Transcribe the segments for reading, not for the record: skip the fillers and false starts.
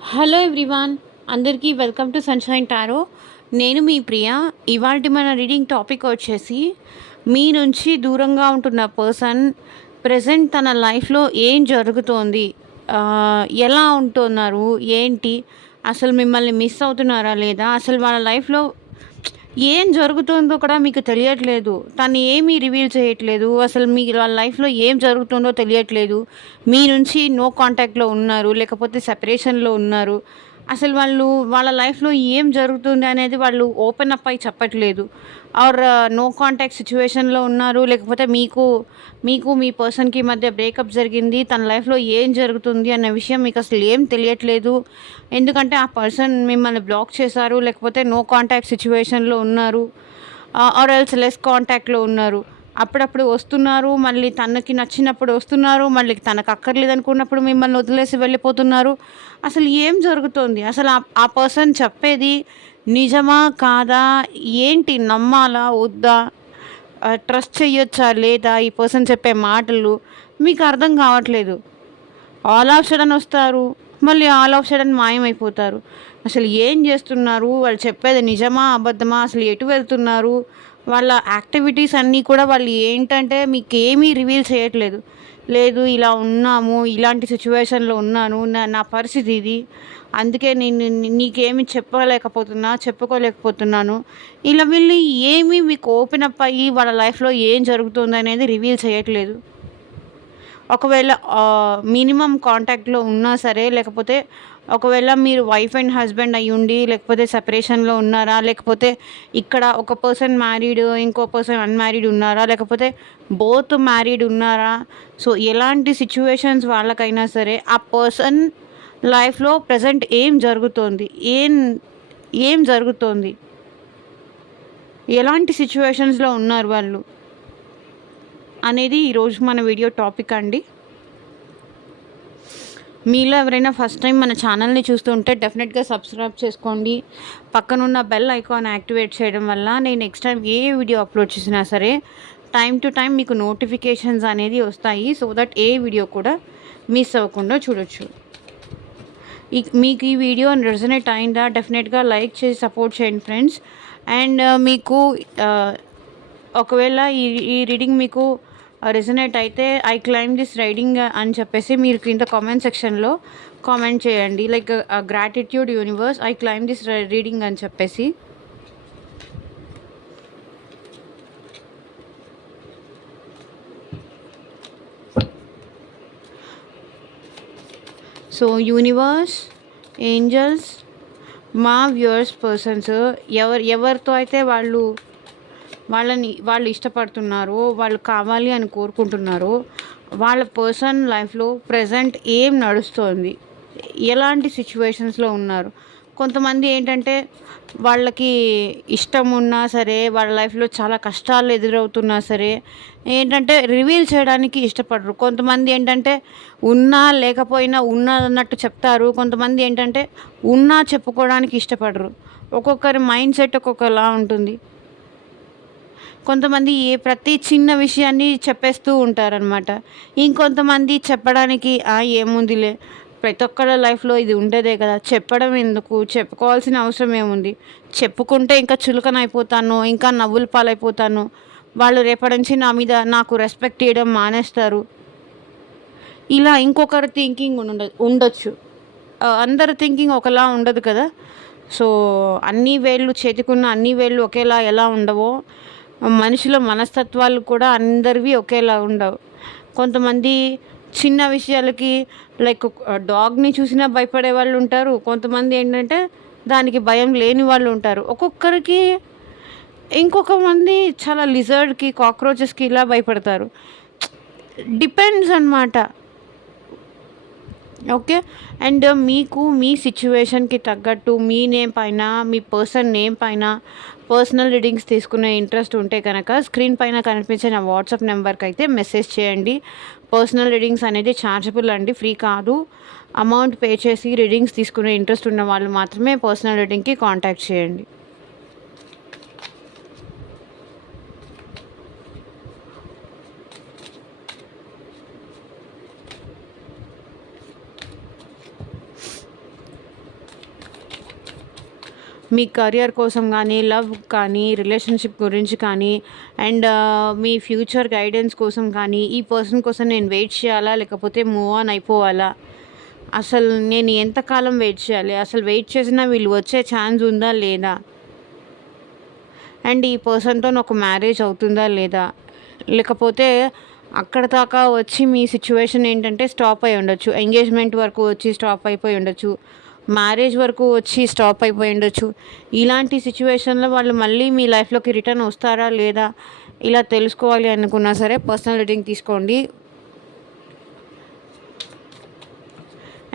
Hello everyone, అందరికీ welcome to sunshine tarot. నేను మీ ప్రియ. ఇవాల్టి మన రీడింగ్ టాపిక్ వచ్చేసి, మీ నుంచి దూరంగా ఉంటున్న పర్సన్ ప్రెజెంట్ తన లైఫ్‌లో ఏం జరుగుతోంది? ఎలా ఉంటున్నారు? ఏంటి? అసలు మిమ్మల్ని మిస్ అవుతున్నారా లేదా? అసలు వాళ్ళ లైఫ్‌లో ఏం జరుగుతుందో కూడా మీకు తెలియట్లేదు. తను ఏమీ రివీల్ చేయట్లేదు. అసలు మీ వాళ్ళ లైఫ్‌లో ఏం జరుగుతుందో తెలియట్లేదు. మీ నుంచి నో కాంటాక్ట్‌లో ఉన్నారు. లేకపోతే సెపరేషన్‌లో ఉన్నారు. అసలు వాళ్ళు వాళ్ళ లైఫ్‌లో ఏం జరుగుతుంది అనేది వాళ్ళు ఓపెన్ అప్ అయ్యి చెప్పట్లేదు. ఆర్ నో కాంటాక్ట్ సిట్యుయేషన్‌లో ఉన్నారు. లేకపోతే మీకు మీ పర్సన్‌కి మధ్య బ్రేకప్ జరిగింది. తన లైఫ్‌లో ఏం జరుగుతుంది అన్న విషయం మీకు అసలు ఏం తెలియట్లేదు. ఎందుకంటే ఆ పర్సన్ మిమ్మల్ని బ్లాక్ చేశారు. లేకపోతే నో కాంటాక్ట్ సిట్యుయేషన్‌లో ఉన్నారు. ఆర్ ఎల్స్ లెస్ కాంటాక్ట్‌లో ఉన్నారు. అప్పుడప్పుడు వస్తున్నారు. మళ్ళీ తనకి నచ్చినప్పుడు వస్తున్నారు. మళ్ళీ తనకు అక్కర్లేదనుకున్నప్పుడు మిమ్మల్ని వదిలేసి వెళ్ళిపోతున్నారు. అసలు ఏం జరుగుతోంది? అసలు ఆ పర్సన్ చెప్పేది నిజమా? కాదా? ఏంటి నమ్మాలా? వద్దా? ట్రస్ట్ చెయ్యొచ్చా? లేదా? ఈ పర్సన్ చెప్పే మాటలు మీకు అర్థం కావట్లేదు. ఆల్ ఆఫ్ సడన్ వస్తారు. మళ్ళీ ఆల్ ఆఫ్ సడన్ మాయమైపోతారు. అసలు ఏం జేస్తున్నారు? వాళ్ళు చెప్పేది నిజమా? అబద్ధమా? అసలు ఎటు వెళ్తున్నారు? వాళ్ళ యాక్టివిటీస్ అన్నీ కూడా వాళ్ళు ఏంటంటే మీకేమీ రివీల్ చేయట్లేదు. లేదు ఇలా ఉన్నాము. ఇలాంటి సిట్యుయేషన్‌లో ఉన్నాను. నా పరిస్థితి ఇది. అందుకే నేను నీకేమి చెప్పుకోలేకపోతున్నాను. ఇలా వీళ్ళు ఏమీ మీకు ఓపెన్ అప్ అయ్యి వాళ్ళ లైఫ్‌లో ఏం జరుగుతుందనేది రివీల్ చేయట్లేదు. ఒకవేళ మినిమమ్ కాంటాక్ట్‌లో ఉన్నా సరే, లేకపోతే ఒకవేళ మీరు వైఫ్ అండ్ హస్బెండ్ అయ్యుండి, లేకపోతే సెపరేషన్‌లో ఉన్నారా? లేకపోతే ఇక్కడ ఒక పర్సన్ మ్యారీడ్, ఇంకో పర్సన్ అన్‌మ్యారీడ్ ఉన్నారా? లేకపోతే బోత్ మ్యారీడ్ ఉన్నారా? సో, ఎలాంటి సిట్యుయేషన్స్ వాళ్ళకైనా సరే, ఆ పర్సన్ లైఫ్‌లో ప్రెజెంట్ ఏం జరుగుతోంది? ఏం జరుగుతోంది? ఎలాంటి సిట్యుయేషన్స్‌లో ఉన్నారు వాళ్ళు? అనేది ఈరోజు మన వీడియో టాపిక్ అండి. మీలో ఎవరైనా ఫస్ట్ టైం మన ఛానల్ని చూస్తుంటే డెఫినెట్గా సబ్స్క్రైబ్ చేసుకోండి. పక్కనున్న బెల్ ఐకాన్ యాక్టివేట్ చేయడం వల్ల నేను నెక్స్ట్ టైం ఏ వీడియో అప్లోడ్ చేసినా సరే టైం టు టైం మీకు నోటిఫికేషన్స్ అనేది వస్తాయి. సో దట్ ఏ వీడియో కూడా మిస్ అవ్వకుండా చూడొచ్చు. మీకు ఈ వీడియో రెజొనేట్ అయిందా? డెఫినెట్గా లైక్ చేసి సపోర్ట్ చేయండి ఫ్రెండ్స్. అండ్ మీకు ఒకవేళ ఈ రీడింగ్ మీకు రెజొనేట్ అయితే ఐ క్లైమ్ దిస్ రైడింగ్ అని చెప్పేసి మీరు కింద కామెంట్ సెక్షన్లో కామెంట్ చేయండి. Like gratitude universe, I claim this reading అని చెప్పేసి. సో యూనివర్స్, ఏంజల్స్, మా వ్యూవర్స్ పర్సన్స్ ఎవరితో అయితే వాళ్ళు ఇష్టపడుతున్నారో, వాళ్ళు కావాలి అని కోరుకుంటున్నారో, వాళ్ళ పర్సన్ లైఫ్లో ప్రజెంట్ ఏం నడుస్తోంది? ఎలాంటి సిచ్యువేషన్స్లో ఉన్నారు? కొంతమంది ఏంటంటే వాళ్ళకి ఇష్టం ఉన్నా సరే, వాళ్ళ లైఫ్లో చాలా కష్టాలు ఎదురవుతున్నా సరే ఏంటంటే రివీల్ చేయడానికి ఇష్టపడరు. కొంతమంది ఏంటంటే ఉన్నా లేకపోయినా ఉన్నదన్నట్టు చెప్తారు. కొంతమంది ఏంటంటే ఉన్నా చెప్పుకోవడానికి ఇష్టపడరు. ఒక్కొక్కరి మైండ్ సెట్ ఒక్కొక్కలా ఉంటుంది. కొంతమంది ప్రతి చిన్న విషయాన్ని చెప్పేస్తూ ఉంటారనమాట. ఇంకొంతమంది చెప్పడానికి ఏముందిలే, ప్రతి ఒక్కళ్ళ లైఫ్‌లో ఇది ఉండేదే కదా! చెప్పడం ఎందుకు? చెప్పుకోవాల్సిన అవసరం ఏముంది? చెప్పుకుంటే ఇంకా చులకన అయిపోతాను, ఇంకా నవ్వుల పాలైపోతాను. వాళ్ళు రేపటి నుంచి నా మీద నాకు రెస్పెక్ట్ ఇయ్యడం మానేస్తారు. ఇలా ఇంకొకరి థింకింగ్ ఉండొచ్చు. అందరి థింకింగ్ ఒకలా ఉండదు కదా! సో, చేతికున్న అన్ని వేళ్ళు ఒకేలా ఎలా ఉండవో, మనుషుల మనస్తత్వాలు కూడా అందరివి ఒకేలా ఉండవు. కొంతమంది చిన్న విషయాలకి లైక్ డాగ్‌ని చూసినా భయపడే వాళ్ళు ఉంటారు. కొంతమంది ఏంటంటే దానికి భయం లేని వాళ్ళు ఉంటారు. ఒక్కొక్కరికి ఇంకొక మంది చాలా లిజర్డ్‌కి, కాక్రోచెస్‌కి ఇలా భయపడతారు. డిపెండ్స్ అనమాట. ఓకే. అండ్ మీకు మీ సిచ్యువేషన్‌కి తగ్గట్టు మీ నేమ్ పైన, మీ పర్సన్ నేమ్ పైన పర్సనల్ రీడింగ్స్ తీసుకునే ఇంట్రెస్ట్ ఉంటే కనుక స్క్రీన్ పైన కనిపించే నా వాట్సాప్ నెంబర్కి అయితే మెసేజ్ చేయండి. పర్సనల్ రీడింగ్స్ అనేది ఛార్జబుల్ అండి, ఫ్రీ కాదు. అమౌంట్ పే చేసి రీడింగ్స్ తీసుకునే ఇంట్రెస్ట్ ఉన్న వాళ్ళు మాత్రమే పర్సనల్ రీడింగ్‌కి కాంటాక్ట్ చేయండి. మీ కెరియర్ కోసం కానీ, లవ్ కానీ, రిలేషన్షిప్ గురించి కానీ, అండ్ మీ ఫ్యూచర్ గైడెన్స్ కోసం కానీ, ఈ పర్సన్ కోసం నేను వెయిట్ చేయాలా, లేకపోతే మూవ్ ఆన్ అయిపోవాలా, అసలు నేను ఎంతకాలం వెయిట్ చేయాలి, అసలు వెయిట్ చేసినా వీళ్ళు వచ్చే ఛాన్స్ ఉందా లేదా, అండ్ ఈ పర్సన్తో నాకు మ్యారేజ్ అవుతుందా లేదా, లేకపోతే అక్కడ దాకా వచ్చి మీ సిచ్యువేషన్ ఏంటంటే స్టాప్ అయి ఉండొచ్చు, ఎంగేజ్మెంట్ వరకు వచ్చి స్టాప్ అయిపోయి ఉండొచ్చు, మ్యారేజ్ వరకు వచ్చి స్టాప్ అయిపోయి ఉండొచ్చు. ఇలాంటి సిచ్యువేషన్లో వాళ్ళు మళ్ళీ మీ లైఫ్లోకి రిటర్న్ వస్తారా లేదా, ఇలా తెలుసుకోవాలి అనుకున్నా సరే పర్సనల్ రీడింగ్ తీసుకోండి.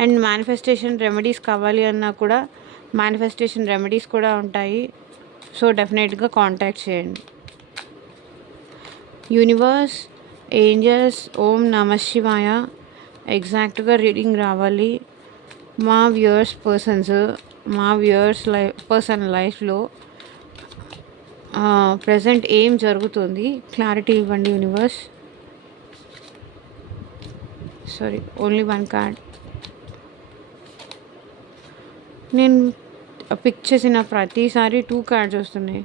అండ్ మేనిఫెస్టేషన్ రెమెడీస్ కావాలి అన్నా కూడా మేనిఫెస్టేషన్ రెమెడీస్ కూడా ఉంటాయి. సో డెఫినెట్గా కాంటాక్ట్ చేయండి. యూనివర్స్, ఏంజల్స్, ఓం నమ శివాయ. ఎగ్జాక్ట్గా రీడింగ్ రావాలి. మా వ్యూయర్స్ పర్సన్ లైఫ్లో ప్రజెంట్ ఏం జరుగుతుంది క్లారిటీ ఇవ్వండి universe. Sorry, only one card. నేను పిక్ చేసిన ప్రతిసారి 2 కార్డ్స్ వస్తున్నాయి.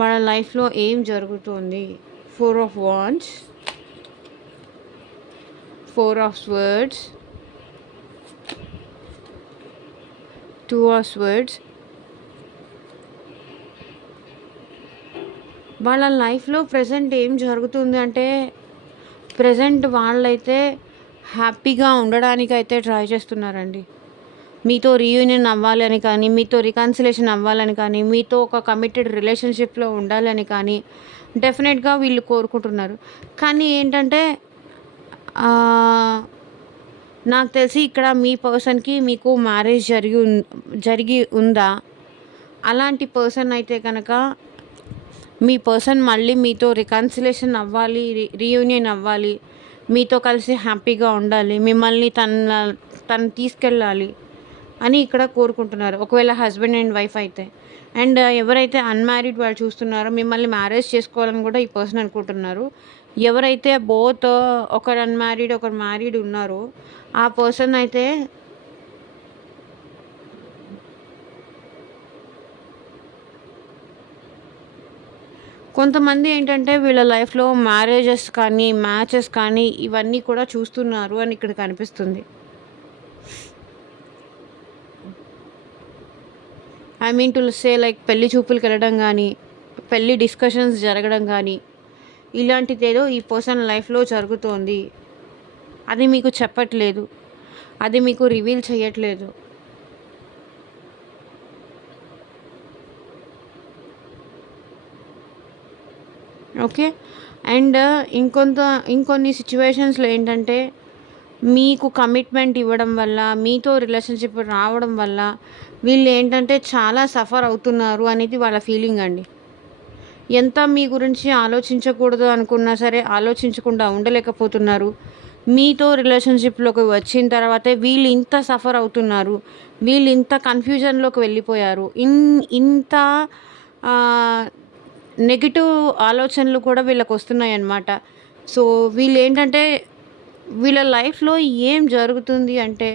వాళ్ళ లైఫ్లో ఏం జరుగుతుంది? 4 of Wands, 4 of Swords, 2 of Swords. వాళ్ళ లైఫ్లో ప్రజెంట్ ఏం జరుగుతుంది అంటే, ప్రజెంట్ వాళ్ళైతే హ్యాపీగా ఉండడానికైతే ట్రై చేస్తున్నారండి. మీతో రీయూనియన్ అవ్వాలని కానీ, మీతో రికన్సిలేషన్ అవ్వాలని కానీ, మీతో ఒక కమిటెడ్ రిలేషన్షిప్లో ఉండాలని కానీ డెఫినెట్గా వీళ్ళు కోరుకుంటున్నారు. కానీ ఏంటంటే నాకు తెలిసి ఇక్కడ మీ పర్సన్కి మీకు మ్యారేజ్ జరిగి ఉందా? అలాంటి పర్సన్ అయితే కనుక మీ పర్సన్ మళ్ళీ మీతో రికన్సిలేషన్ అవ్వాలి, రీయూనియన్ అవ్వాలి, మీతో కలిసి హ్యాపీగా ఉండాలి, మిమ్మల్ని తను తీసుకెళ్ళాలి అని ఇక్కడ కోరుకుంటున్నారు. ఒకవేళ హస్బెండ్ అండ్ వైఫ్ అయితే. అండ్ ఎవరైతే అన్మ్యారీడ్ వాళ్ళు చూస్తున్నారో మిమ్మల్ని మ్యారేజ్ చేసుకోవాలని కూడా ఈ పర్సన్ అనుకుంటున్నారు. ఎవరైతే బోత్ ఒకరు అన్మ్యారీడ్ ఒకరు మ్యారీడ్ ఉన్నారో ఆ పర్సన్ అయితే కొంతమంది ఏంటంటే వీళ్ళ లైఫ్లో మ్యారేజెస్ కానీ, మ్యాచెస్ కానీ ఇవన్నీ కూడా చూస్తున్నారు అని ఇక్కడ కనిపిస్తుంది. I mean to say like పెళ్లి చూపులకు వెళ్ళడం కానీ, పెళ్లి డిస్కషన్స్ జరగడం కానీ, ఇలాంటిది ఏదో ఈ పర్సన్ లైఫ్లో జరుగుతోంది. అది మీకు చెప్పట్లేదు, అది మీకు రివీల్ చేయట్లేదు. ఓకే. అండ్ ఇంకొన్ని సిచ్యువేషన్స్లో ఏంటంటే మీకు కమిట్మెంట్ ఇవ్వడం వల్ల, మీతో రిలేషన్షిప్ రావడం వల్ల వీళ్ళు ఏంటంటే చాలా సఫర్ అవుతున్నారు అనేది వాళ్ళ ఫీలింగ్ అండి. ఎంత మీ గురించి ఆలోచించకూడదు అనుకున్నా సరే ఆలోచించకుండా ఉండలేకపోతున్నారు. మీతో రిలేషన్షిప్లోకి వచ్చిన తర్వాతే వీళ్ళు ఇంత సఫర్ అవుతున్నారు, వీళ్ళు ఇంత కన్ఫ్యూజన్లోకి వెళ్ళిపోయారు, ఇంత నెగిటివ్ ఆలోచనలు కూడా వీళ్ళకి వస్తున్నాయి అన్నమాట. సో వీళ్ళు ఏంటంటే వీళ్ళ లైఫ్లో ఏం జరుగుతుంది అంటే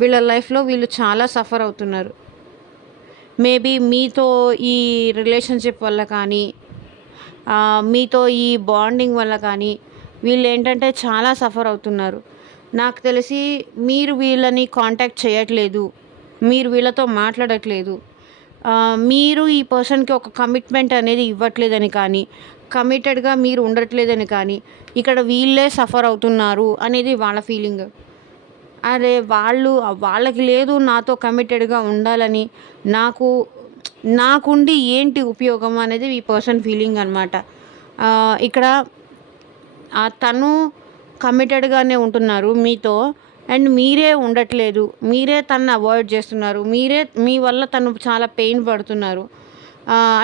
వీళ్ళ లైఫ్లో వీళ్ళు చాలా సఫర్ అవుతున్నారు. మేబీ మీతో ఈ రిలేషన్షిప్ వల్ల కానీ, మీతో ఈ బాండింగ్ వల్ల కానీ వీళ్ళు ఏంటంటే చాలా సఫర్ అవుతున్నారు. నాకు తెలిసి మీరు వీళ్ళని కాంటాక్ట్ చేయట్లేదు, మీరు వీళ్ళతో మాట్లాడట్లేదు, మీరు ఈ పర్సన్కి ఒక కమిట్మెంట్ అనేది ఇవ్వట్లేదని కానీ, కమిటెడ్గా మీరు ఉండట్లేదని కానీ, ఇక్కడ వీళ్ళే సఫర్ అవుతున్నారు అనేది వాళ్ళ ఫీలింగ్. అరే వాళ్ళకి లేదు నాతో కమిటెడ్గా ఉండాలని, నాకుండి ఏంటి ఉపయోగం అనేది ఈ పర్సన్ ఫీలింగ్ అనమాట. ఇక్కడ తను కమిటెడ్గానే ఉంటున్నారు మీతో, అండ్ మీరే ఉండట్లేదు, మీరే తనని అవాయిడ్ చేస్తున్నారు, మీ వల్ల తను చాలా పెయిన్ పడుతున్నారు.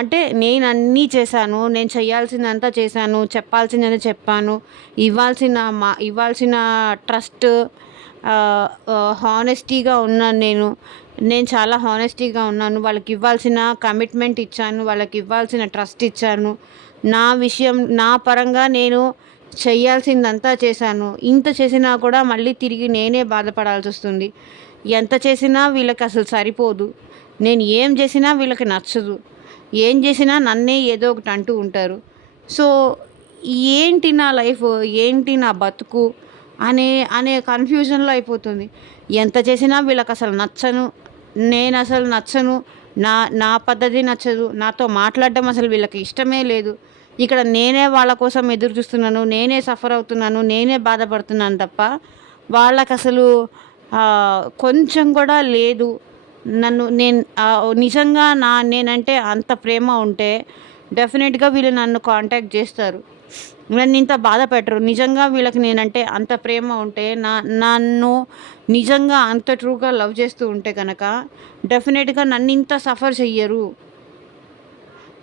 అంటే నేను అన్నీ చేశాను, నేను చేయాల్సిందంతా చేశాను, చెప్పాల్సిందని చెప్పాను, ఇవ్వాల్సిన ట్రస్ట్, హానెస్టీగా ఉన్నాను, నేను చాలా హానెస్టీగా ఉన్నాను, వాళ్ళకి ఇవ్వాల్సిన కమిట్మెంట్ ఇచ్చాను, వాళ్ళకి ఇవ్వాల్సిన ట్రస్ట్ ఇచ్చాను, నా పరంగా నేను చేయాల్సిందంతా చేశాను, ఇంత చేసినా కూడా మళ్ళీ తిరిగి నేనే బాధపడాల్సి వస్తుంది. ఎంత చేసినా వీళ్ళకి అసలు సరిపోదు, నేను ఏం చేసినా వీళ్ళకి నచ్చదు, ఏం చేసినా నన్నే ఏదో ఒకటి అంటూ ఉంటారు. సో ఏంటి నా లైఫ్, ఏంటి నా బతుకు అనే అనే కన్ఫ్యూజన్లో అయిపోతుంది. ఎంత చేసినా వీళ్ళకి అసలు నచ్చను, నేను అసలు నచ్చను, నా నా పద్ధతి నచ్చదు, నాతో మాట్లాడడం అసలు వీళ్ళకి ఇష్టమే లేదు. ఇక్కడ నేనే వాళ్ళ కోసం ఎదురు చూస్తున్నాను, నేనే సఫర్ అవుతున్నాను, నేనే బాధపడుతున్నాను తప్ప వాళ్ళకసలు కొంచెం కూడా లేదు. నేను నిజంగా నేనంటే అంత ప్రేమ ఉంటే డెఫినెట్గా వీళ్ళు నన్ను కాంటాక్ట్ చేస్తారు, నన్ను ఇంత బాధ పెట్టరు. నిజంగా వీళ్ళకి నేనంటే అంత ప్రేమ ఉంటే, నన్ను నిజంగా అంత ట్రూగా లవ్ చేస్తూ ఉంటే కనుక డెఫినెట్గా నన్ను ఇంత సఫర్ చెయ్యరు,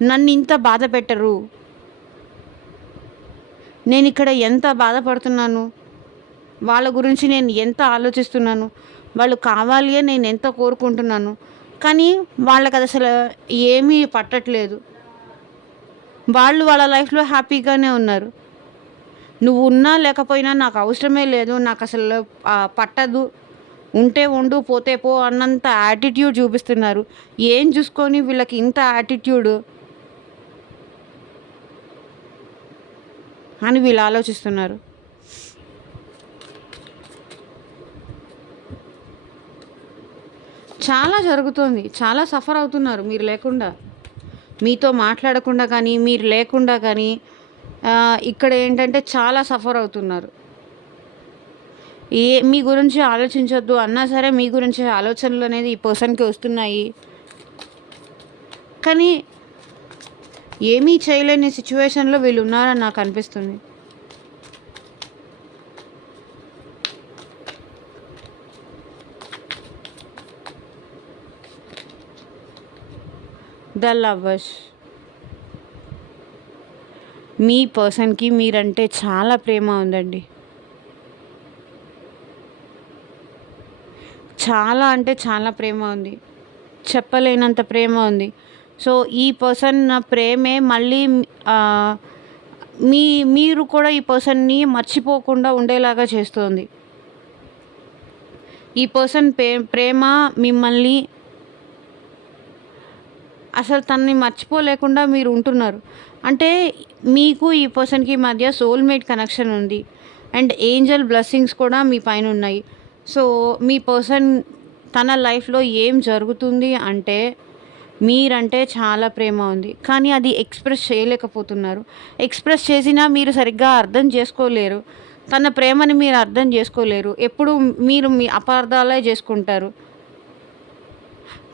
నన్ను ఇంత బాధ పెట్టరు. నేను ఇక్కడ ఎంత బాధపడుతున్నాను, వాళ్ళ గురించి నేను ఎంత ఆలోచిస్తున్నాను, వాళ్ళు కావాలి అని నేను ఎంత కోరుకుంటున్నాను, కానీ వాళ్ళకి అది అసలు ఏమీ పట్టట్లేదు. వాళ్ళు వాళ్ళ లైఫ్లో హ్యాపీగానే ఉన్నారు. నువ్వు ఉన్నా లేకపోయినా నాకు అవసరమే లేదు, నాకు అసలు పట్టదు, ఉంటే ఉండు పోతే పో అన్నంత యాటిట్యూడ్ చూపిస్తున్నారు. ఏం చూసుకొని వీళ్ళకి ఇంత యాటిట్యూడ్ అని వీళ్ళు ఆలోచిస్తున్నారు. చాలా జరుగుతుంది, చాలా సఫర్ అవుతున్నారు మీరు లేకుండా, మీతో మాట్లాడకుండా కానీ, మీరు లేకుండా కానీ ఇక్కడ ఏంటంటే చాలా సఫర్ అవుతున్నారు. మీ గురించి ఆలోచించొద్దు అన్నా సరే మీ గురించి ఆలోచనలు అనేది ఈ పర్సన్కి వస్తున్నాయి, కానీ ఏమీ చేయలేని సిచ్యువేషన్లో వీళ్ళు ఉన్నారని నాకు అనిపిస్తుంది. ద లవర్స్, మీ పర్సన్కి మీరంటే చాలా ప్రేమ ఉందండి, చాలా అంటే చాలా ప్రేమ ఉంది, చెప్పలేనంత ప్రేమ ఉంది. సో ఈ పర్సన్ ప్రేమే మళ్ళీ మీరు కూడా ఈ పర్సన్ని మర్చిపోకుండా ఉండేలాగా చేస్తుంది. ఈ పర్సన్ ప్రేమ మిమ్మల్ని అసలు తనని మర్చిపోలేకుండా మీరు ఉంటున్నారు. అంటే మీకు ఈ పర్సన్కి మధ్య సోల్మేట్ కనెక్షన్ ఉంది అండ్ ఏంజల్ బ్లెస్సింగ్స్ కూడా మీ పైన ఉన్నాయి. సో మీ పర్సన్ తన లైఫ్లో ఏం జరుగుతుంది అంటే మీరంటే చాలా ప్రేమ ఉంది, కానీ అది ఎక్స్ప్రెస్ చేయలేకపోతున్నారు. ఎక్స్ప్రెస్ చేసినా మీరు సరిగ్గా అర్థం చేసుకోలేరు, తన ప్రేమని మీరు అర్థం చేసుకోలేరు. ఎప్పుడు మీరు మీ అపార్థాలే చేసుకుంటారు,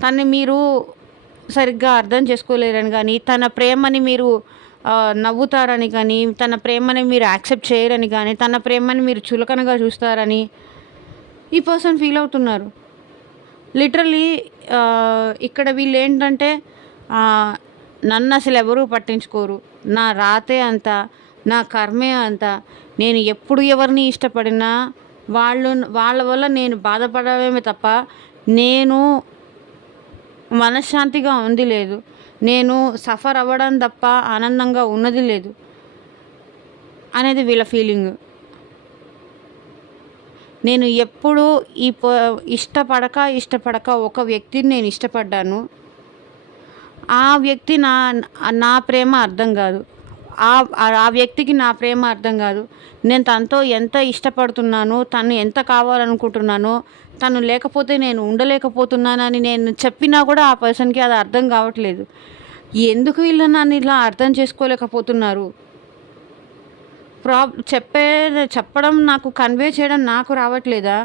తన్ని మీరు సరిగ్గా అర్థం చేసుకోలేరని కానీ, తన ప్రేమని మీరు నవ్వుతారని కానీ, తన ప్రేమని మీరు యాక్సెప్ట్ చేయరని కానీ, తన ప్రేమని మీరు చులకనగా చూస్తారని ఈ పర్సన్ ఫీల్ అవుతున్నారు. లిటరలీ ఇక్కడ వీళ్ళు ఏంటంటే నన్ను అసలు ఎవరూ పట్టించుకోరు, నా రాతే అంత, నా కర్మే అంత, నేను ఎప్పుడు ఎవరిని ఇష్టపడినా వాళ్ళ వల్ల నేను బాధపడమే తప్ప నేను మనశ్శాంతిగా ఉంది లేదు, నేను సఫర్ అవ్వడం తప్ప ఆనందంగా ఉన్నది లేదు అనేది వీళ్ళ ఫీలింగ్. నేను ఎప్పుడు ఇష్టపడక ఒక వ్యక్తిని నేను ఇష్టపడ్డాను, ఆ వ్యక్తి నా ప్రేమ అర్థం కాదు, ఆ వ్యక్తికి నా ప్రేమ అర్థం కాదు. నేను తనతో ఎంత ఇష్టపడుతున్నానో, తను ఎంత కావాలనుకుంటున్నానో, తను లేకపోతే నేను ఉండలేకపోతున్నానని నేను చెప్పినా కూడా ఆ పర్సన్కి అది అర్థం కావట్లేదు. ఎందుకు వీళ్ళు నన్ను ఇలా అర్థం చేసుకోలేకపోతున్నారు? చెప్పడం నాకు కన్వే చేయడం నాకు రావట్లేదా,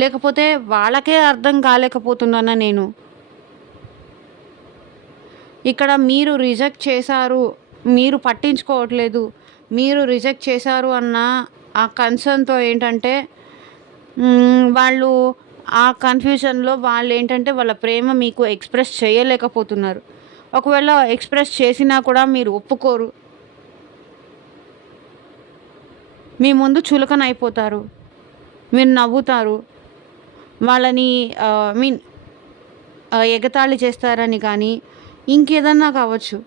లేకపోతే వాళ్ళకే అర్థం కాలేకపోతున్నానా నేను? ఇక్కడ మీరు రిజెక్ట్ చేశారు, మీరు పట్టించుకోవట్లేదు, మీరు రిజెక్ట్ చేశారు అన్న ఆ కన్సర్న్తో ఏంటంటే వాళ్ళు ఆ కన్ఫ్యూజన్లో వాళ్ళు ఏంటంటే వాళ్ళ ప్రేమ మీకు ఎక్స్ప్రెస్ చేయలేకపోతున్నారు. ఒకవేళ ఎక్స్ప్రెస్ చేసినా కూడా మీరు ఒప్పుకోరు, మీ ముందు చులకన అయిపోతారు, మీరు నవ్వుతారు, వాళ్ళని ఎగతాళి చేస్తారని కానీ ఇంకేదన్నా కావచ్చు.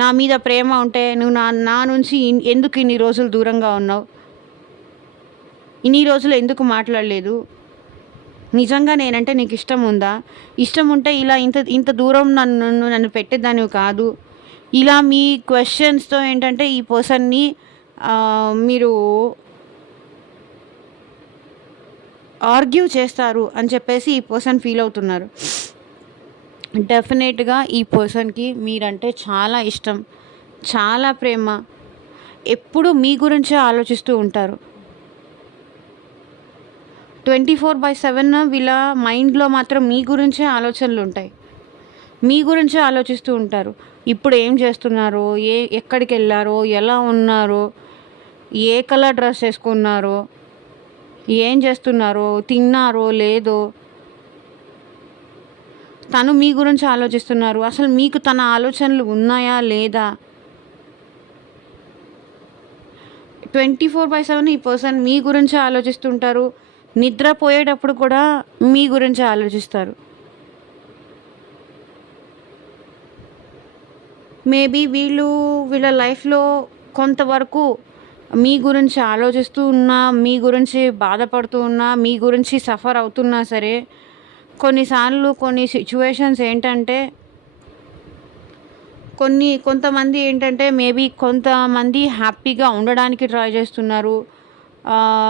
నా మీద ప్రేమ ఉంటే నువ్వు నా నుంచి ఎందుకు ఇన్ని రోజులు దూరంగా ఉన్నావు, ఇన్ని రోజులు ఎందుకు మాట్లాడలేదు, నిజంగా నేనంటే నీకు ఇష్టం ఉందా? ఇష్టం ఉంటే ఇలా ఇంత ఇంత దూరం నన్ను పెట్టేదానివి కాదు. ఇలా మీ క్వెషన్స్‌తో ఏంటంటే ఈ పర్సన్‌ని మీరు ఆర్గ్యూ చేస్తారు అని చెప్పేసి ఈ పర్సన్ ఫీల్ అవుతున్నారు. డెఫినెట్‌గా ఈ పర్సన్‌కి మీరంటే చాలా ఇష్టం, చాలా ప్రేమ. ఎప్పుడు మీ గురించే ఆలోచిస్తూ ఉంటారు. 24/7 వీళ్ళ మైండ్‌లో మాత్రం మీ గురించే ఆలోచనలుంటాయి. మీ గురించే ఆలోచిస్తూ ఉంటారు. ఇప్పుడు ఏం చేస్తున్నారో, ఎక్కడికెళ్లారో, ఎలా ఉన్నారో, ఏ కలర్ డ్రెస్ ఏసుకున్నారో, ఏం చేస్తున్నారో, తిన్నారో లేదో, తను మీ గురించి ఆలోచిస్తున్నారు. అసలు మీకు తన ఆలోచనలు ఉన్నాయా లేదా? 24/7 ఈ పర్సన్ మీ గురించే ఆలోచిస్తుంటారు. నిద్రపోయేటప్పుడు కూడా మీ గురించే ఆలోచిస్తారు. మేబీ వీళ్ళ లైఫ్‌లో కొంతవరకు మీ గురించి ఆలోచిస్తూ ఉన్నా, మీ గురించి బాధపడుతూ ఉన్నా, మీ గురించి సఫర్ అవుతున్నా సరే, కొన్నిసార్లు కొన్ని సిట్యుయేషన్స్ ఏంటంటే కొంతమంది ఏంటంటే మేబీ కొంతమంది హ్యాపీగా ఉండడానికి ట్రై చేస్తున్నారు.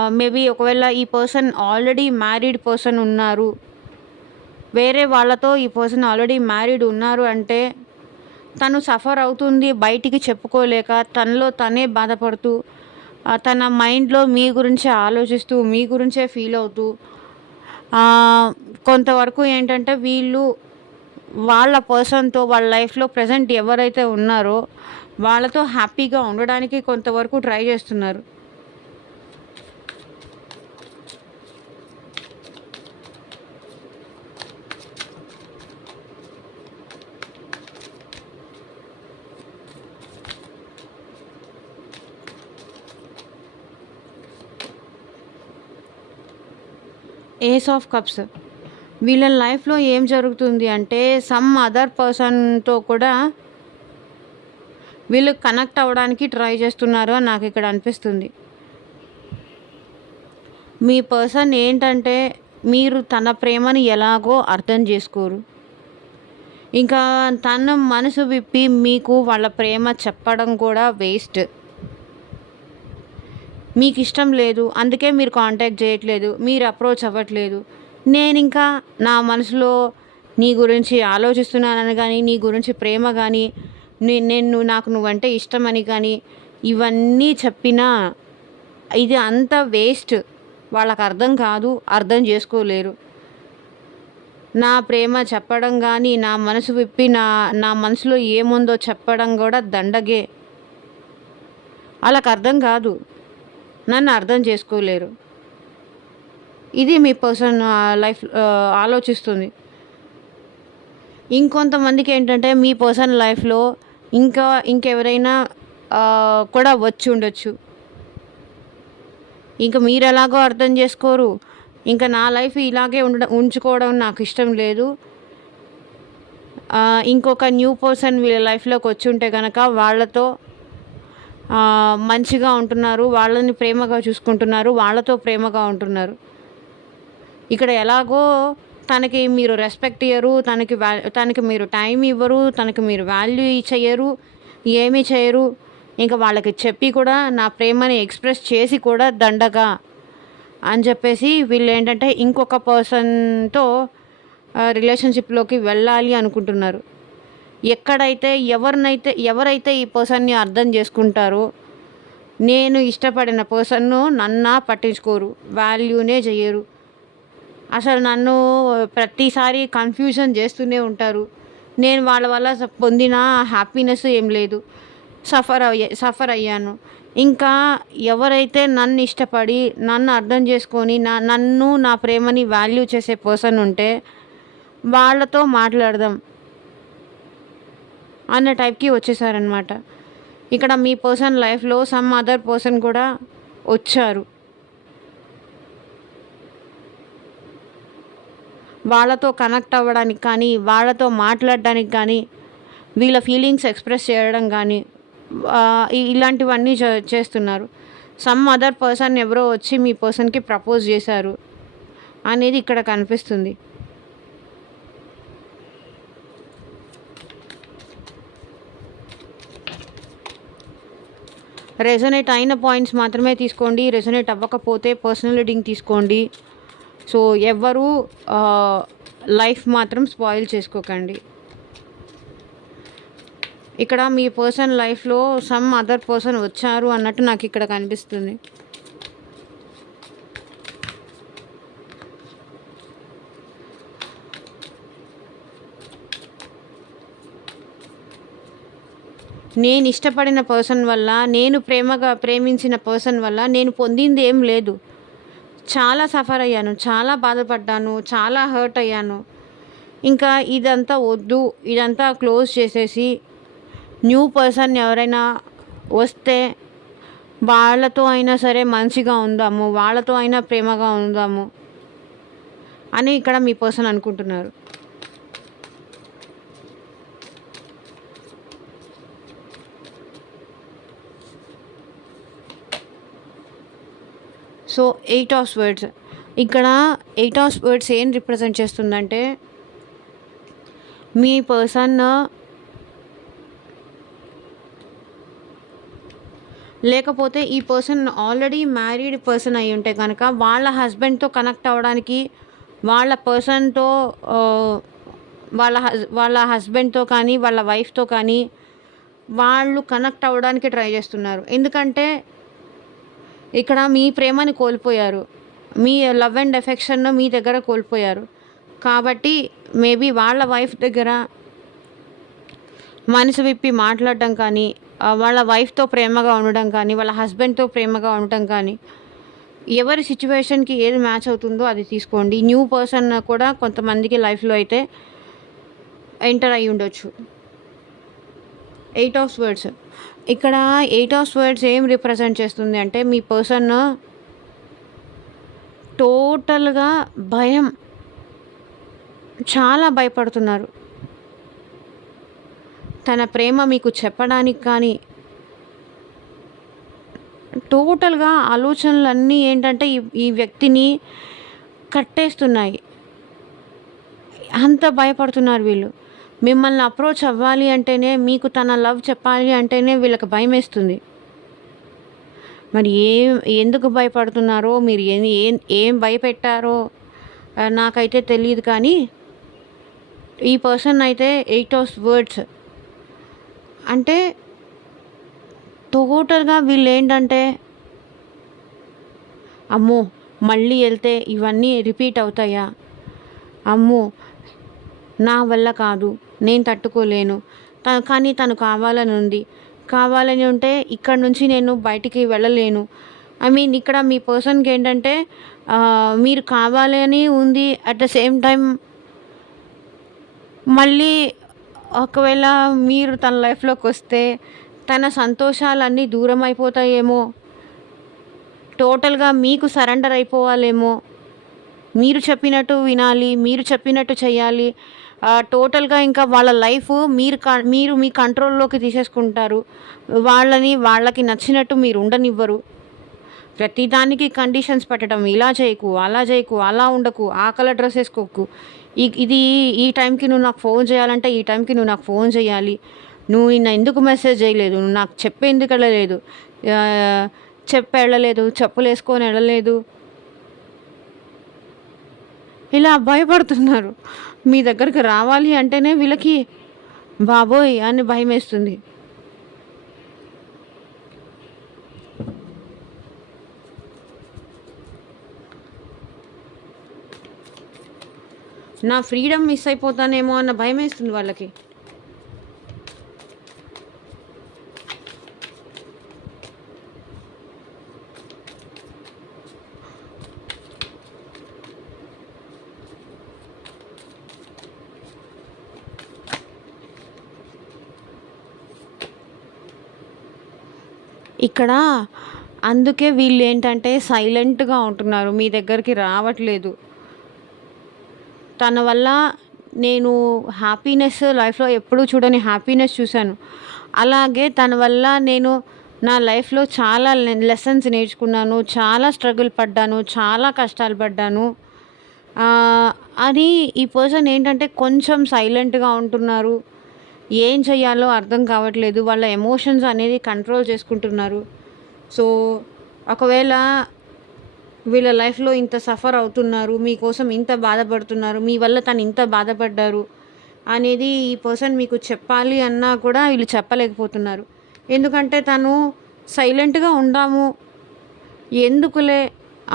మేబీ ఒకవేళ ఈ పర్సన్ ఆల్రెడీ మ్యారీడ్ పర్సన్ ఉన్నారు. వేరే వాళ్ళతో ఈ పర్సన్ ఆల్రెడీ మ్యారీడ్ ఉన్నారు అంటే తను సఫర్ అవుతుంది బయటికి చెప్పుకోలేక తనలో తనే బాధపడుతూ తన మైండ్లో మీ గురించే ఆలోచిస్తూ మీ గురించే ఫీల్ అవుతూ కొంతవరకు ఏంటంటే వీళ్ళు వాళ్ళ పర్సన్‌తో వాళ్ళ లైఫ్‌లో ప్రెజెంట్ ఎవరైతే ఉన్నారో వాళ్ళతో హ్యాపీగా ఉండడానికి కొంతవరకు ట్రై చేస్తున్నారు. Ace of cups. వీళ్ళ లైఫ్‌లో ఏం జరుగుతుంది అంటే సమ్ అదర్ పర్సన్‌తో కూడా వీళ్ళు కనెక్ట్ అవ్వడానికి ట్రై చేస్తున్నారు అని నాకిక్కడ అనిపిస్తుంది. మీ పర్సన్ ఏంటంటే మీరు తన ప్రేమని ఎలాగో అర్థం చేసుకోరు. ఇంకా తన మనసు విప్పి మీకు వాళ్ళ ప్రేమ చెప్పడం కూడా వేస్ట్. మీకిష్టం లేదు. అందుకే మీరు కాంటాక్ట్ చేయట్లేదు. మీరు అప్రోచ్ అవ్వట్లేదు. నేనింకా నా మనసులో నీ గురించి ఆలోచిస్తున్నానని గానీ, నీ గురించి ప్రేమ గానీ, నాకు నువ్వంటే ఇష్టమని కానీ, ఇవన్నీ చెప్పినా ఇది అంతా వేస్ట్. వాళ్ళకర్థం కాదు. అర్థం చేసుకోలేరు. నా ప్రేమ చెప్పడం గానీ, నా మనసు విప్పి నా మనసులో ఏముందో చెప్పడం కూడా దండగే. ఆళ్ళకర్థం కాదు. నన్ను అర్థం చేసుకోలేరు. ఇది మీ పర్సన్ లైఫ్ ఆలోచిస్తుంది. ఇంకొంతమందికి ఏంటంటే మీ పర్సన్ లైఫ్‌లో ఇంకెవరైనా కూడా వచ్చి ఉండొచ్చు. ఇంక మీరెలాగో అర్థం చేసుకోరు. ఇంక నా లైఫ్ ఇలాగే ఉంచుకోవడం నాకు ఇష్టం లేదు. ఇంకొక న్యూ పర్సన్ వీళ్ళ లైఫ్‌లోకి వచ్చుంటే గనక వాళ్ళతో మంచిగా ఉంటున్నారు. వాళ్ళని ప్రేమగా చూసుకుంటున్నారు. వాళ్ళతో ప్రేమగా ఉంటున్నారు. ఇక్కడ ఎలాగో తనకి మీరు రెస్పెక్ట్ ఇయ్యరు. తనకి మీరు టైం ఇవ్వరు. తనకి మీరు వాల్యూ చెయ్యరు. ఏమీ చేయరు. ఇంక వాళ్ళకి చెప్పి కూడా నా ప్రేమని ఎక్స్‌ప్రెస్ చేసి కూడా దండగా అని చెప్పేసి వీళ్ళేంటంటే ఇంకొక పర్సన్‌తో రిలేషన్‌షిప్‌లోకి వెళ్ళాలి అనుకుంటున్నారు. ఎవరైతే ఈ పర్సన్‌ని అర్థం చేసుకుంటారో, నేను ఇష్టపడిన పర్సన్‌ను పట్టించుకోరు. వాల్యూనే చెయ్యరు. అసలు నన్ను ప్రతిసారి కన్‌ఫ్యూజన్ చేస్తూనే ఉంటారు. నేను వాళ్ళ వల్ల పొందిన హ్యాపీనెస్ ఏం లేదు. సఫర్ అయ్యాను. ఇంకా ఎవరైతే నన్ను ఇష్టపడి, నన్ను అర్థం చేసుకొని, నా ప్రేమని వాల్యూ చేసే పర్సన్ ఉంటే వాళ్ళతో మాట్లాడదాం అన్న టైప్‌కి వచ్చేసారనమాట. ఇక్కడ మీ పర్సన్ లైఫ్‌లో సమ్ అదర్ పర్సన్ కూడా వచ్చారు. వాళ్ళతో కనెక్ట్ అవ్వడానికి కానీ, వాళ్ళతో మాట్లాడడానికి కానీ, వీళ్ళ ఫీలింగ్స్ ఎక్స్‌ప్రెస్ చేయడం కానీ ఇలాంటివన్నీ చేస్తున్నారు. సమ్ అదర్ పర్సన్ ఎవరో వచ్చి మీ పర్సన్‌కి ప్రపోజ్ చేశారు. అనేది ఇక్కడ కనిపిస్తుంది. రెజొనేట్ అయిన పాయింట్స్ మాత్రమే తీసుకోండి. రెజొనేట్ అవ్వకపోతే పర్సనల్ రీడింగ్ తీసుకోండి. సో ఎవ్వరూ లైఫ్ మాత్రం స్పాయిల్ చేసుకోకండి. ఇక్కడ మీ పర్సన్ లైఫ్లో సమ్ అదర్ పర్సన్ వచ్చారు అన్నట్టు నాకు ఇక్కడ కనిపిస్తుంది. నేను ఇష్టపడిన పర్సన్ వల్ల, నేను ప్రేమగా ప్రేమించిన పర్సన్ వల్ల నేను పొందింది ఏం లేదు. చాలా సఫర్ అయ్యాను, చాలా బాధపడ్డాను, చాలా హర్ట్ అయ్యాను. ఇంకా ఇదంతా వద్దు, ఇదంతా క్లోజ్ చేసేసి న్యూ పర్సన్ ఎవరైనా వస్తే వాళ్ళతో అయినా సరే మంచిగా ఉందాము, వాళ్ళతో అయినా ప్రేమగా ఉందాము అని ఇక్కడ మీ పర్సన్ అనుకుంటున్నారు. సో 8 ఆఫ్ స్వర్డ్స్, ఇక్కడ 8 ఆఫ్ స్వర్డ్స్ ఏం రిప్రజెంట్ చేస్తుందంటే మీ పర్సన్ లేకపోతే ఈ పర్సన్ ఆల్రెడీ మ్యారీడ్ పర్సన్ అయి ఉంటే కనుక వాళ్ళ హస్బెండ్తో కనెక్ట్ అవ్వడానికి వాళ్ళ పర్సన్తో వాళ్ళ హస్బెండ్తో కానీ వాళ్ళ వైఫ్తో కానీ వాళ్ళు కనెక్ట్ అవ్వడానికి ట్రై చేస్తున్నారు. ఎందుకంటే ఇక్కడ మీ ప్రేమని కోల్పోయారు, మీ లవ్ అండ్ ఎఫెక్షన్ను మీ దగ్గర కోల్పోయారు. కాబట్టి మేబీ వాళ్ళ వైఫ్ దగ్గర మనసు విప్పి మాట్లాడడం కానీ, వాళ్ళ వైఫ్తో ప్రేమగా ఉండడం కానీ, వాళ్ళ హస్బెండ్తో ప్రేమగా ఉండటం కానీ, ఎవరి సిచ్యువేషన్కి ఏది మ్యాచ్ అవుతుందో అది తీసుకోండి. న్యూ పర్సన్ కూడా కొంతమందికి లైఫ్లో అయితే ఎంటర్ అయ్యి ఉండొచ్చు. 8 ఆఫ్ స్వర్డ్స్, ఇక్కడ 8 ఆఫ్ స్వర్డ్స్ ఏం రిప్రజెంట్ చేస్తుంది అంటే మీ పర్సన్ టోటల్గా భయం, చాలా భయపడుతున్నారు. తన ప్రేమ మీకు చెప్పడానికి కానీ టోటల్గా ఆలోచనలన్నీ ఏంటంటే ఈ వ్యక్తిని కట్టేస్తున్నాయి. అంత భయపడుతున్నారు వీళ్ళు. మిమ్మల్ని అప్రోచ్ అవ్వాలి అంటేనే, మీకు తన లవ్ చెప్పాలి అంటేనే వీళ్ళకి భయం వేస్తుంది. మరి ఎందుకు భయపడుతున్నారో, మీరు ఏం భయపెట్టారో నాకైతే తెలియదు. కానీ ఈ పర్సన్ అయితే 8 ఆఫ్ స్వర్డ్స్ అంటే టోటల్గా వీళ్ళు ఏంటంటే అమ్మో మళ్ళీ వెళ్తే ఇవన్నీ రిపీట్ అవుతాయా, అమ్మో నా వల్ల కాదు, నేను తట్టుకోలేను, కానీ తను కావాలని ఉంటే ఇక్కడ నుంచి నేను బయటికి వెళ్ళలేను. ఐ మీన్ ఇక్కడ మీ పర్సన్కి ఏంటంటే మీరు కావాలని ఉంది, అట్ ద సేమ్ టైం మళ్ళీ ఒకవేళ మీరు తన లైఫ్లోకి వస్తే తన సంతోషాలన్నీ దూరం అయిపోతాయేమో, టోటల్గా మీకు సరెండర్ అయిపోవాలేమో, మీరు చెప్పినట్టు వినాలి, మీరు చెప్పినట్టు చేయాలి, టోటల్గా ఇంకా వాళ్ళ లైఫ్ మీరు మీ కంట్రోల్లోకి తీసేసుకుంటారు. వాళ్ళకి నచ్చినట్టు మీరు ఉండనివ్వరు. ప్రతిదానికి కండిషన్స్ పెట్టడం, ఇలా చేయకు, అలా చేయకు, అలా ఉండకు, ఆ కలర్ డ్రెస్ వేసుకోకు, ఈ టైంకి నువ్వు నాకు ఫోన్ చేయాలంటే ఈ టైంకి నువ్వు నాకు ఫోన్ చేయాలి, నువ్వు నిన్న ఎందుకు మెసేజ్ చేయలేదు, నువ్వు నాకు చెప్పేందుకు వెళ్ళలేదు, వెళ్ళలేదు, చెప్పులు వేసుకొని వెళ్ళలేదు, ఇలా భయపడుతున్నారు. మీ దగ్గరికి రావాలి అంటేనే వీళ్ళకి బాబోయ్ అని భయం వేస్తుంది. నా ఫ్రీడమ్ మిస్ అయిపోతానేమో అన్న భయం వేస్తుంది వాళ్ళకి. ఇక్కడ అందుకే వీళ్ళు ఏంటంటే సైలెంట్గా ఉంటున్నారు, మీ దగ్గరికి రావట్లేదు. తన వల్ల నేను హ్యాపీనెస్ లైఫ్లో ఎప్పుడూ చూడని హ్యాపీనెస్ చూశాను. అలాగే తన వల్ల నేను నా లైఫ్లో చాలా లెసన్స్ నేర్చుకున్నాను, చాలా స్ట్రగుల్ పడ్డాను, చాలా కష్టాలు పడ్డాను. అది ఈ పర్సన్ ఏంటంటే కొంచెం సైలెంట్‌గా ఉంటున్నారు. ఏం చెయ్యాలో అర్థం కావట్లేదు. వాళ్ళ ఎమోషన్స్ అనేది కంట్రోల్ చేసుకుంటున్నారు. సో, ఒకవేళ వీళ్ళ లైఫ్‌లో ఇంత సఫర్ అవుతున్నారు, మీకోసం ఇంత బాధపడుతున్నారు, మీ వల్ల తను ఇంత బాధపడ్డారు అనేది ఈ పర్సన్ మీకు చెప్పాలి అన్నా కూడా వీళ్ళు చెప్పలేకపోతున్నారు. ఎందుకంటే తను సైలెంట్‌గా ఉందాము, ఎందుకులే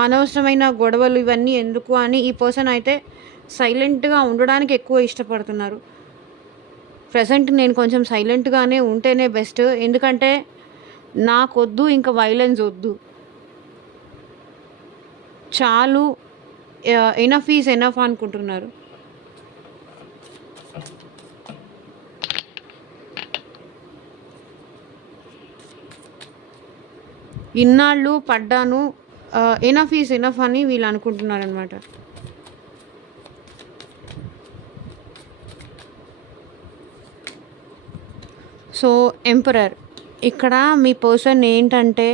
అనవసరమైన గొడవలు ఇవన్నీ ఎందుకు అని ఈ పర్సన్ అయితే సైలెంట్‌గా ఉండడానికి ఎక్కువ ఇష్టపడుతున్నారు. ప్రెజెంట్ నేను కొంచెం సైలెంట్‌గానే ఉంటేనే బెస్ట్. ఎందుకంటే నాకొద్దు ఇంక వైలెన్స్ ఒద్దు. చాలు, ఎనఫ్ ఈజ్ ఎనఫ్ అనుకుంటున్నారు. ఇన్నాళ్ళు పడ్డాను, ఎనఫ్ ఈజ్ ఎనఫ్ అని వీళ్ళు అనుకుంటున్నారనమాట. సో, ఎంపరర్ ఇక్కడ మీ పర్సన్ ఏంటంటే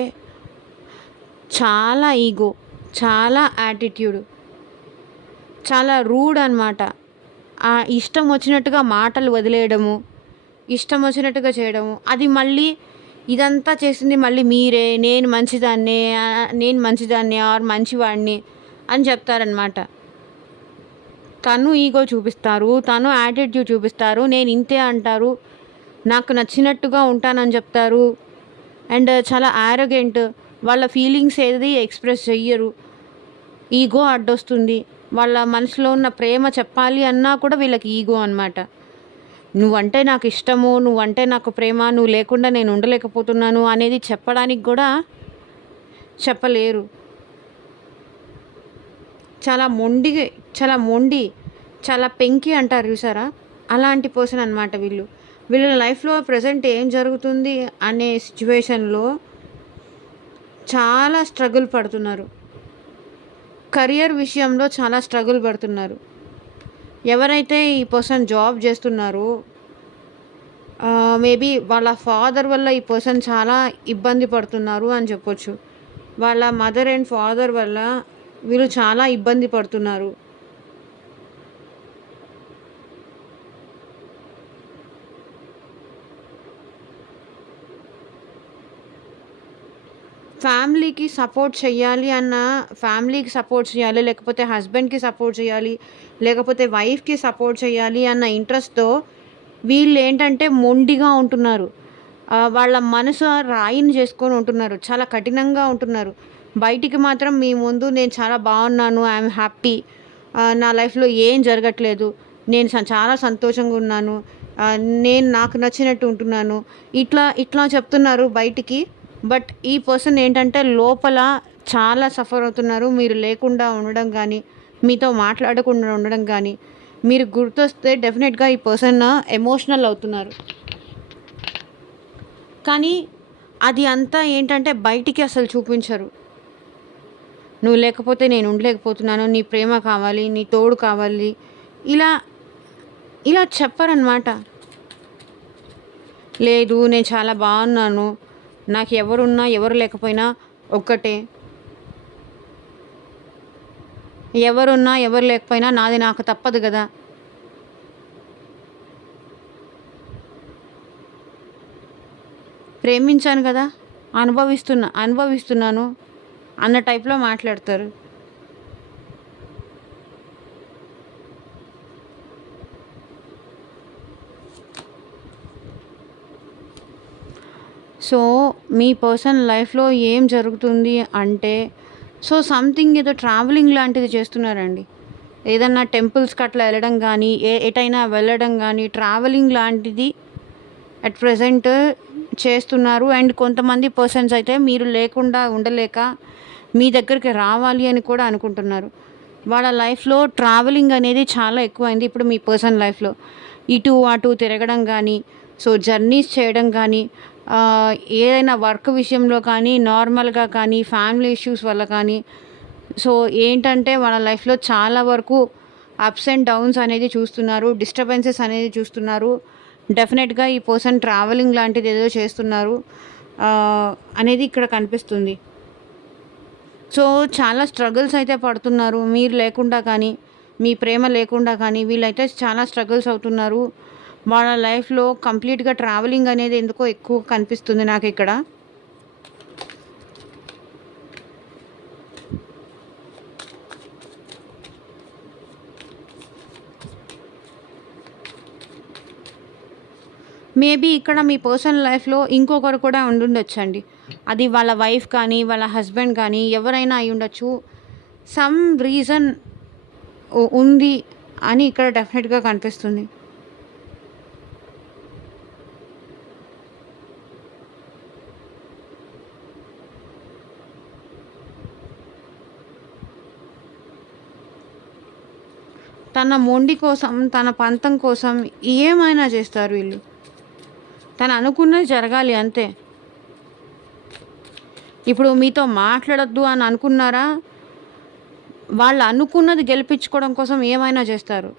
చాలా ఈగో, చాలా యాటిట్యూడ్, చాలా రూడ్ అనమాట. ఇష్టం వచ్చినట్టుగా మాటలు వదిలేయడము, ఇష్టం వచ్చినట్టుగా చేయడము. అది మళ్ళీ ఇదంతా చేసింది మళ్ళీ మీరే, నేను మంచిదాన్నే ఆర్ మంచివాడిని అని చెప్తారనమాట. తను ఈగో చూపిస్తారు, తను యాటిట్యూడ్ చూపిస్తారు, నేను ఇంతే అంటారు, నాకు నచ్చినట్టుగా ఉంటానని చెప్తారు. అండ్ చాలా యారోగెంట్, వాళ్ళ ఫీలింగ్స్ ఏది ఎక్స్ప్రెస్ చెయ్యరు. ఈగో అడ్డొస్తుంది. వాళ్ళ మనసులో ఉన్న ప్రేమ చెప్పాలి అన్నా కూడా వీళ్ళకి ఈగో అనమాట. నువ్వంటే నాకు ఇష్టము, నువ్వంటే నాకు ప్రేమ, నువ్వు లేకుండా నేను ఉండలేకపోతున్నాను అనేది చెప్పడానికి కూడా చెప్పలేరు. చాలా మొండి, చాలా పెంకి అంటారు చూసారా, అలాంటి పర్సన్ అనమాట వీళ్ళు. వీళ్ళ లైఫ్లో ప్రజెంట్ ఏం జరుగుతుంది అనే సిచ్యువేషన్లో చాలా స్ట్రగుల్ పడుతున్నారు. కెరియర్ విషయంలో చాలా స్ట్రగుల్ పడుతున్నారు. ఎవరైతే ఈ పర్సన్ జాబ్ చేస్తున్నారో మేబీ వాళ్ళ ఫాదర్ వల్ల ఈ పర్సన్ చాలా ఇబ్బంది పడుతున్నారు అని చెప్పొచ్చు. వాళ్ళ మదర్ అండ్ ఫాదర్ వల్ల వీళ్ళు చాలా ఇబ్బంది పడుతున్నారు. ఫ్యామిలీకి సపోర్ట్ చేయాలి అన్న, ఫ్యామిలీకి సపోర్ట్ చేయాలి, లేకపోతే హస్బెండ్‌కి సపోర్ట్ చేయాలి, లేకపోతే వైఫ్‌కి సపోర్ట్ చేయాలి అన్న ఇంట్రెస్ట్‌తో వీళ్ళేంటంటే మొండిగా ఉంటున్నారు. వాళ్ళ మనసు రాయిని చేసుకొని ఉంటున్నారు. చాలా కఠినంగా ఉంటున్నారు. బయటికి మాత్రం మీ ముందు నేను చాలా బాగున్నాను, ఐయామ్ హ్యాపీ, నా లైఫ్‌లో ఏం జరగట్లేదు, నేను చాలా సంతోషంగా ఉన్నాను, నేను నాకు నచ్చినట్టు ఉంటున్నాను, ఇట్లా చెప్తున్నారు బయటికి. బట్ ఈ పర్సన్ ఏంటంటే లోపల చాలా సఫర్ అవుతున్నారు. మీరు లేకుండా ఉండడం కానీ, మీతో మాట్లాడకుండా ఉండడం కానీ, మీరు గుర్తొస్తే డెఫినెట్గా ఈ పర్సన్ ఎమోషనల్ అవుతున్నారు. కానీ అది అంతా ఏంటంటే బయటికి అసలు చూపించరు. నువ్వు లేకపోతే నేను ఉండలేకపోతున్నాను, నీ ప్రేమ కావాలి, నీ తోడు కావాలి, ఇలా ఇలా చెప్పరనమాట. లేదు నేను చాలా బాగున్నాను, నాకు ఎవరున్నా ఎవరు లేకపోయినా ఒక్కటే, ఎవరున్నా ఎవరు లేకపోయినా నాది నాకు తప్పదు కదా, ప్రేమించాను కదా, అనుభవిస్తున్నాను అన్న టైప్లో మాట్లాడతారు. సో మీ పర్సన్ లైఫ్లో ఏం జరుగుతుంది అంటే, సో సంథింగ్ ఏదో ట్రావెలింగ్ లాంటిది చేస్తున్నారండి. ఏదన్నా టెంపుల్స్కి అట్లా వెళ్ళడం కానీ, ఎటైనా వెళ్ళడం కానీ, ట్రావెలింగ్ లాంటిది అట్ ప్రజెంట్ చేస్తున్నారు. అండ్ కొంతమంది పర్సన్స్ అయితే మీరు లేకుండా ఉండలేక మీ దగ్గరికి రావాలి అని కూడా అనుకుంటున్నారు. వాళ్ళ లైఫ్లో ట్రావెలింగ్ అనేది చాలా ఎక్కువైంది ఇప్పుడు మీ పర్సన్ లైఫ్లో. ఇటు అటు తిరగడం కానీ, సో జర్నీస్ చేయడం కానీ, ఏదైనా వర్క్ విషయంలో కానీ, నార్మల్గా కానీ, ఫ్యామిలీ ఇష్యూస్ వల్ల కానీ, సో ఏంటంటే వాళ్ళ లైఫ్లో చాలా వరకు అప్స్ అండ్ డౌన్స్ అనేది చూస్తున్నారు, డిస్టర్బెన్సెస్ అనేది చూస్తున్నారు. డెఫినెట్గా ఈ పర్సన్ ట్రావెలింగ్ లాంటిది ఏదో చేస్తున్నారు అనేది ఇక్కడ కనిపిస్తుంది. సో, చాలా స్ట్రగుల్స్ అయితే పడుతున్నారు. మీరు లేకుండా కానీ, మీ ప్రేమ లేకుండా కానీ వీళ్ళైతే చాలా స్ట్రగుల్స్ అవుతున్నారు. వాళ్ళ లైఫ్‌లో కంప్లీట్‌గా ట్రావెలింగ్ అనేది ఎందుకో ఎక్కువ కనిపిస్తుంది నాకిక్కడ. మేబీ ఇక్కడ మీ పర్సనల్ లైఫ్‌లో ఇంకొకరు కూడా ఉండుండొచ్చండి. అది వాళ్ళ వైఫ్ కానీ, వాళ్ళ హస్బెండ్ కానీ ఎవరైనా అయ్యుండొచ్చు. సమ్ రీజన్ ఉంది అని ఇక్కడ డెఫినెట్‌గా కనిపిస్తుంది. తన మొండి కోసం, తన పంతం కోసం ఏమైనా చేస్తారు వీళ్ళు. తను అనుకున్నది జరగాలి అంతే. ఇప్పుడు మీతో మాట్లాడొద్దు అని అనుకున్నారా, వాళ్ళు అనుకున్నది గెలిపించుకోవడం కోసం ఏమైనా చేస్తారు.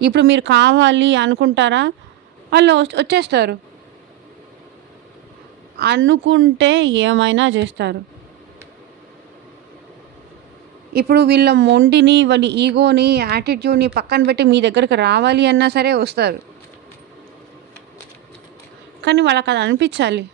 ఇప్పుడు మీరు కావాలి అనుకుంటారా, వాళ్ళు వచ్చేస్తారు. అనుకుంటే ఏమైనా చేస్తారు. ఇప్పుడు వీళ్ళ మొండిని, వాళ్ళ ఈగోని, యాటిట్యూడ్‌ని పక్కన పెట్టి మీ దగ్గరికి రావాలి అన్నా సరే వస్తారు. కానీ వాళ్ళకది అనిపించాలి.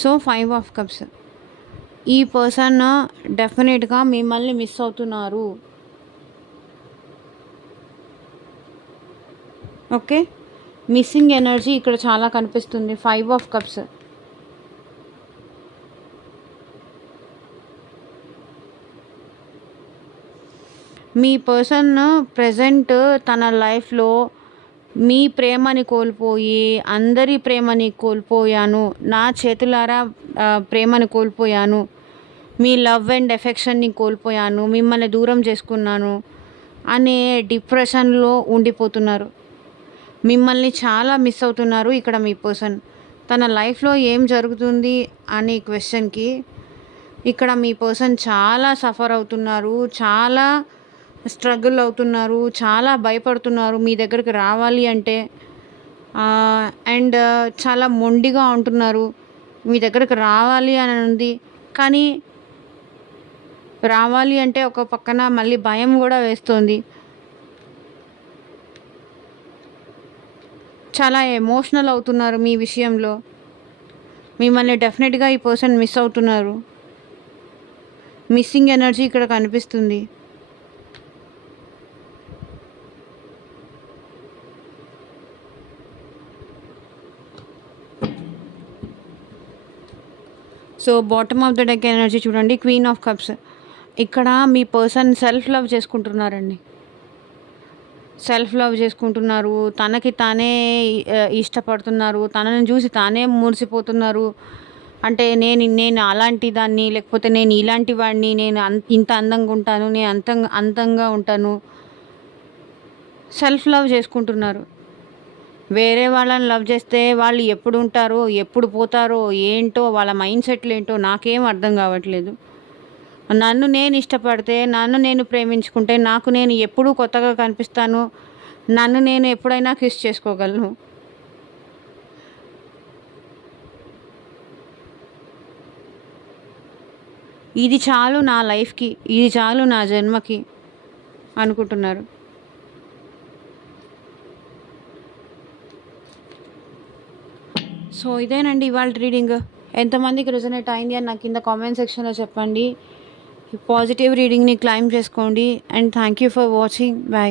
So, 5 of cups. ఈ పర్సన్ డెఫినిట్‌గా మిమ్మల్ని మిస్ అవుతున్నారు. ఓకే. మిస్సింగ్ ఎనర్జీ ఇక్కడ చాలా కనిపిస్తుంది. 5 of cups. Me person present తన లైఫ్‌లో మీ ప్రేమని కోల్పోయి, అందరి ప్రేమని కోల్పోయాను. నా చేతులారా ప్రేమని కోల్పోయాను. మీ లవ్ అండ్ ఎఫెక్షన్‌ని కోల్పోయాను. మిమ్మల్ని దూరం చేసుకున్నాను అనే డిప్రెషన్‌లో ఉండిపోతున్నారు. మిమ్మల్ని చాలా మిస్ అవుతున్నారు ఇక్కడ మీ పర్సన్. తన లైఫ్‌లో ఏం జరుగుతుంది అనే క్వెషన్‌కి ఇక్కడ మీ పర్సన్ చాలా సఫర్ అవుతున్నారు. చాలా స్ట్రగుల్ అవుతున్నారు. చాలా భయపడుతున్నారు మీ దగ్గరికి రావాలి అంటే. అండ్ చాలా మొండిగా ఉంటున్నారు. మీ దగ్గరికి రావాలి అని ఉంది. కానీ రావాలి అంటే ఒక పక్కన మళ్ళీ భయం కూడా వేస్తుంది. చాలా ఎమోషనల్ అవుతున్నారు మీ విషయంలో. మిమ్మల్ని డెఫినెట్‌గా ఈ పర్సన్ మిస్ అవుతున్నారు. మిస్సింగ్ ఎనర్జీ ఇక్కడ కనిపిస్తుంది. So, bottom of the deck energy చూడండి. Queen of cups. ఇక్కడ మీ పర్సన్ సెల్ఫ్ లవ్ చేసుకుంటున్నారండి. సెల్ఫ్ లవ్ చేసుకుంటున్నారు. తనకి తానే ఇష్టపడుతున్నారు. తనని చూసి తానే మురిసిపోతున్నారు. అంటే నేను నేను అలాంటి దాన్ని, లేకపోతే నేను ఇలాంటి వాడిని, నేను ఇంత అందంగా ఉంటాను, నేను అందంగా ఉంటాను. సెల్ఫ్ లవ్ చేసుకుంటున్నారు. వేరే వాళ్ళని లవ్ చేస్తే వాళ్ళు ఎప్పుడు ఉంటారో, ఎప్పుడు పోతారో ఏంటో, వాళ్ళ మైండ్ సెట్లు ఏంటో నాకేం అర్థం కావట్లేదు. నన్ను నేను ఇష్టపడితే, నన్ను నేను ప్రేమించుకుంటే నాకు నేను ఎప్పుడూ కొత్తగా కనిపిస్తాను. నన్ను నేను ఎప్పుడైనా కిస్ చేసుకోగలను. ఇది చాలు నా లైఫ్‌కి, ఇది చాలు నా జన్మకి అనుకుంటున్నారు. సో, ఇదేనండి ఇవాల్టి రీడింగ్. ఎంతమందికి రెజొనేట్ అయింది అని నాకు కింద కామెంట్ సెక్షన్‌లో చెప్పండి. పాజిటివ్ రీడింగ్‌ని క్లెయిమ్ చేసుకోండి. And thank you for watching. By.